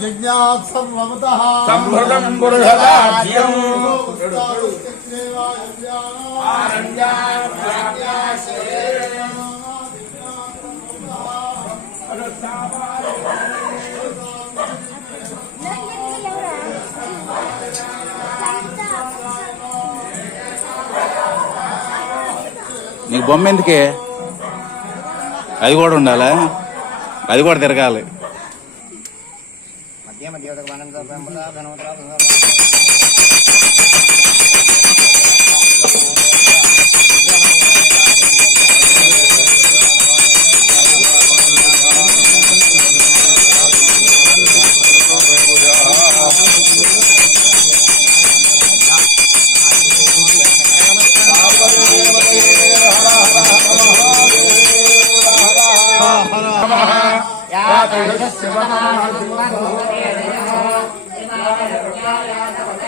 జిజ్ఞాత్ సర్వమతః సంభృతం పురుషరాజ్యం నీకు బొమ్మ ఎందుకే? అది కూడా ఉండాలా? అది కూడా తిరగాలి. Shivaya Namo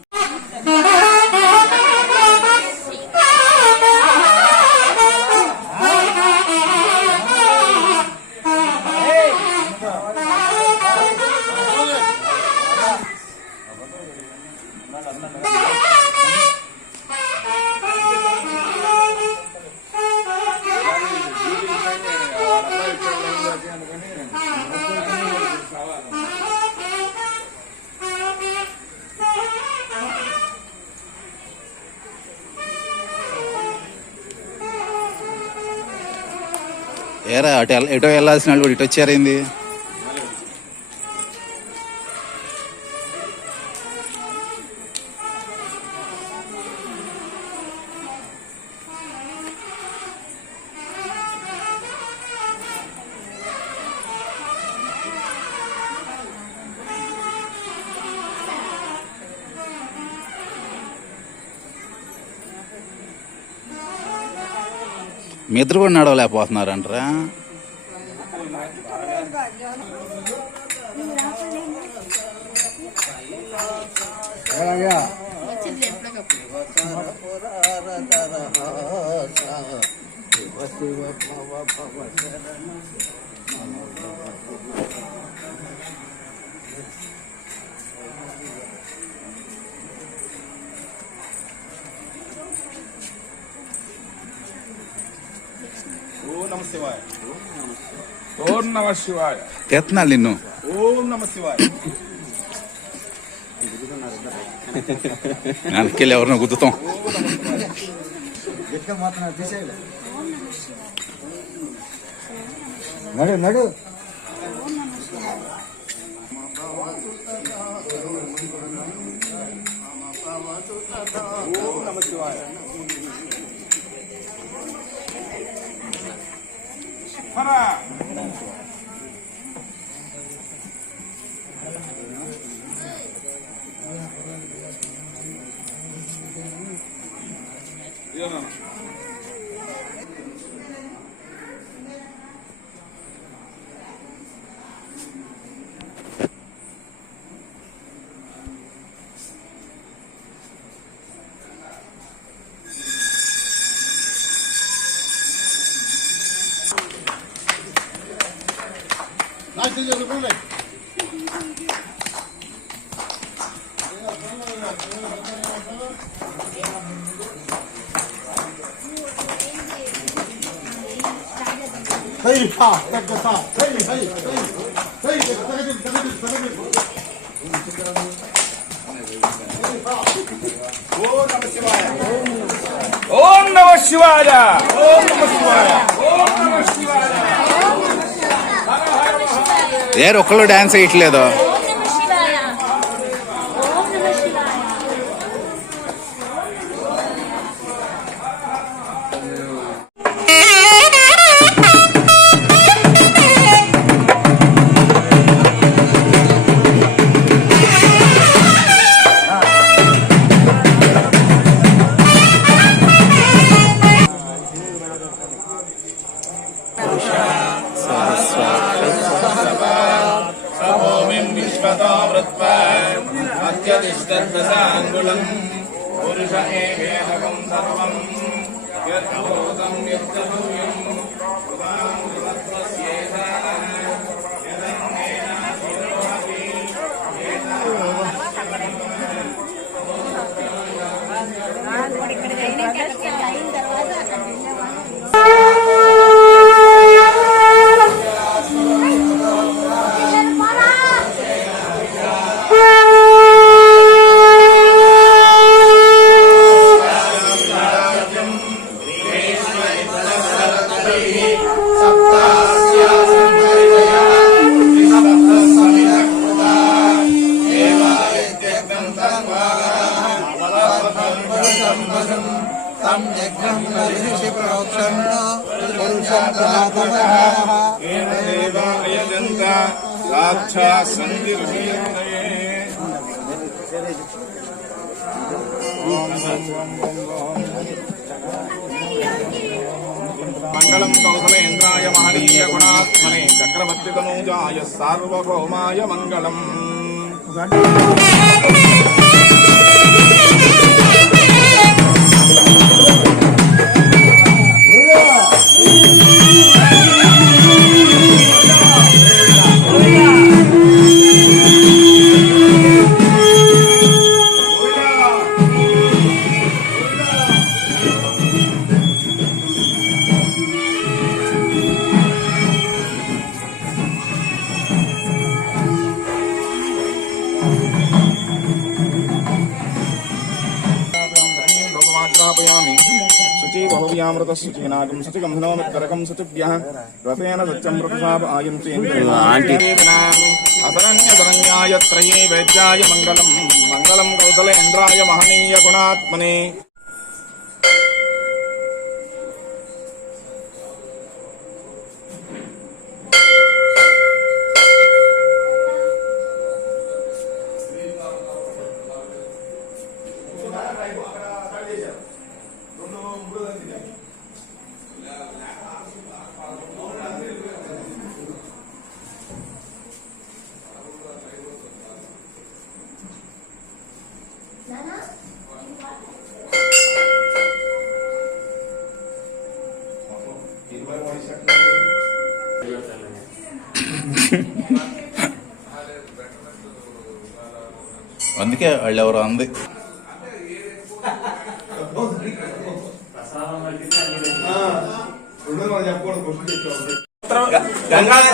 ఏరా అటు ఎటో వెళ్ళాల్సిన వాళ్ళు కూడా ఇటు వచ్చారేంది? మీ ఇద్దరు కూడా నడవలేకపోతున్నారంటారా. శరణ ఓం నమ శివాయ. తెస్తున్నాడు నిన్ను. ఓం నమ శివాయ. వెనక్కి ఎవరినో గుద్దుతాం. నడు నడు. ఓం నమ శివాయ. హర హై ఓం నమ శివాయ. ఓం నమ శివాయ. ఓం నమ శివాయ. ఓం నమ శివాయ ఏరు ఒక్కళ్ళు డాన్స్ వేయట్లేదు. Om ఏన దేవా అయజంత సాక్షా సంధి ఋషియందయే మంగళం కౌసలేంద్రాయ మహనీయ గుణాత్మనే చక్రవర్తి తనూజాయ సార్వభౌమాయ మంగళం 六七 బహువ్యామృత శుచీనాగం శుచిగంధనోమిత్కరకం శుచిభ్యः రథేన సత్యం రథసాప ఆయంతి అసరణ్యశరణ్యాయ త్రయే వేద్యాయ మంగళం మంగళం కౌసలేంద్రాయ మహనీయ గుణాత్మనే అందుకే వాళ్ళు ఎవరు అంది నమః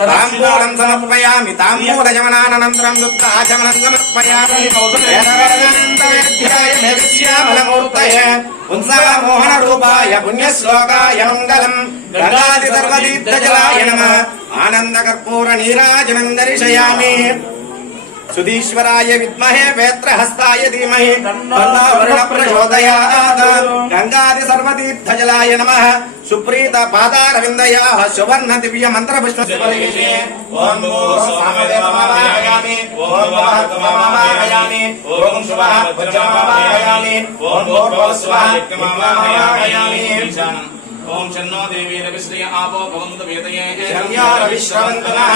తాంబూలం సమర్పయామి తాంబూలజమనానంతరం యుక్తాచమనం సమర్పయామి వేదవరదానంతవేద్యాయ మేఘశ్యామలమూర్తయ పుంసామోహన రూపాయ పుణ్యశ్లోకాయ మంగళం. గంగాది సర్వతీర్థజలాయ నమః. ఆనందకర్పూర నీరాజనం దర్శయామి సుధీశ్వరాయ విద్మహే వేత్రహస్తాయ ధీమహి. వరుణ ప్రచోదయాత్. గంగాది సర్వతీర్థజలాయ నమః. సుప్రీత పాదారవిందయా. సువర్ణ దివ్య మంత్ర పుష్ప ఓం సామవేదమావాహయామి ఓం మహాత్మావాహయామి ఓం శుభః వజ్రమావాహయామి ఓం భూర్భువస్వః యజ్ఞమావాహయామి ఓం చన్నో దేవీ రవిశ్రియ ఆపో భవంతు వేదయే శమ్యారవిశ్రవంతనః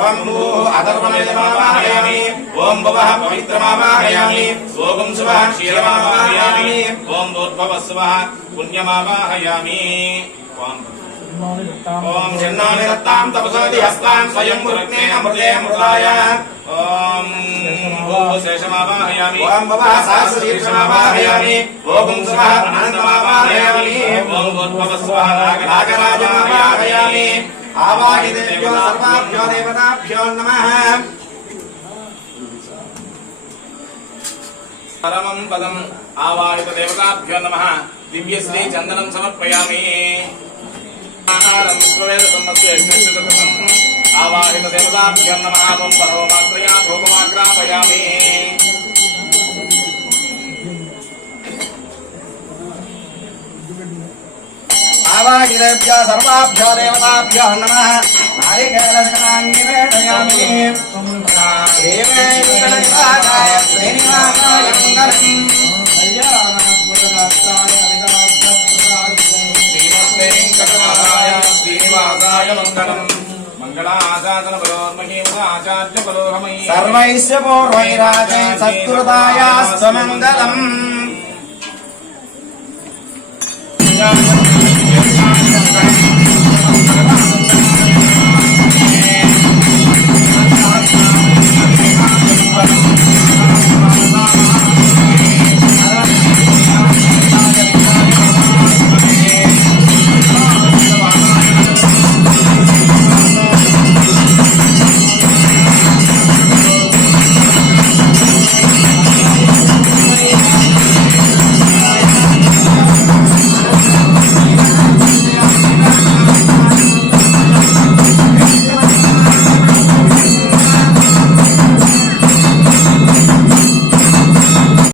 ఓం భూః అధర్వమేదమావాహయామి ఓం భవః పవిత్రమావాహయామి. ఓం శుభః క్షీరమావాహయామి. ఓం భూర్భవ స్వః పుణ్యమావాహయామి. ఓం చిన్నాని రత్తాం తపసోది హస్తాం స్వయం వృత్నే అమృతే అమృతాయ ఓం భూశేషమావాహయామి ఓం భవః సహస్రశీర్షమావాహయామి ఓం శుభః ఆనందమావాహయామి ఓం భూర్భవ స్వః నాగరాజమావాహయామి ఆవాహితేభ్యో సర్వాభ్యో దేవతాభ్యో నమః పరమం పదం ఆవాహిత దేవతాభ్యో నమ దివ్యశ్రీ చందనం సమర్పయామి ఆహారం విశ్వవేద సంవత్సర యజ్ఞశతకృతం ఆవాహిత దేవతాభ్యం నమ ఓం పరమమాత్రయా ధూపమాగ్రాపయామి ఆవాహితేభ్యో సర్వాభ్యో దేవతాభ్యో నమః నారికేళశకలాన్ని నివేదయామి. దేవేంద్రనివాసాయ శ్రీనివాసాయ శ్రీమస్తే శ్రీనివాసాయ మంగళం మంగళాశాసన బలోర్మహీమ ఆచార్య